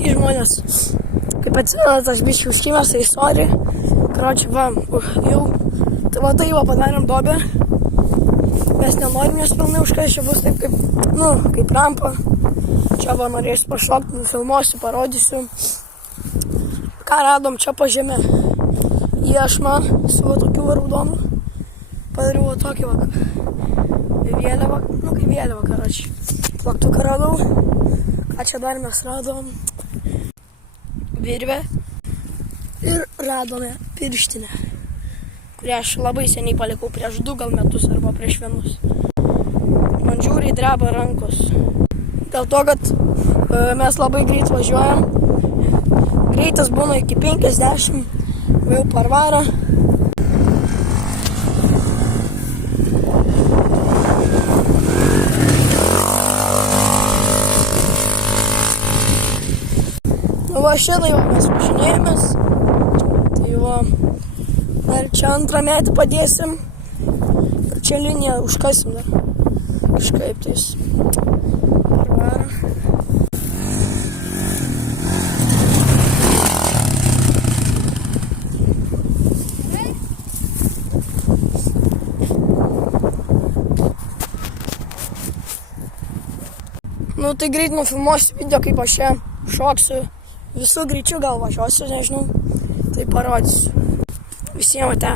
Kai žmonės, kaip atsirado tas biškių užkimęs, tai sorry. Karoči, va, jau, tai va, tai va padarėm dobę. Mes nenorim jos pilnai užkast, čia bus taip kaip, kaip rampa. Čia va norėsiu pašokti, nufilmuosiu, parodysiu. Ką radom čia po žemę? Iešmą su va tokiu raudonu. Padariau va tokį va vėliavą, kaip vėliavą, karoči. Plaktuką radau. Ką čia dar mes radom? Virvę. Ir radome pirštinę, kurią aš labai seniai palikau prieš 2 gal metus arba prieš 1. Man žiūriai dreba rankos. Dėl to, kad mes labai greit važiuojam. Greitas būna iki 50, jau per varą. Nu va šitai va mes važinėjomės. Tai va, dar čia antrą metį padėsim. Ir čia liniją užkasim dar. Kažkaip tais per varą. Nu tai greit nufilmuosiu video, kaip aš čia šoksiu. Visų greičių gal važiuosiu, nežinau. Tai parodysiu. Visiems ate.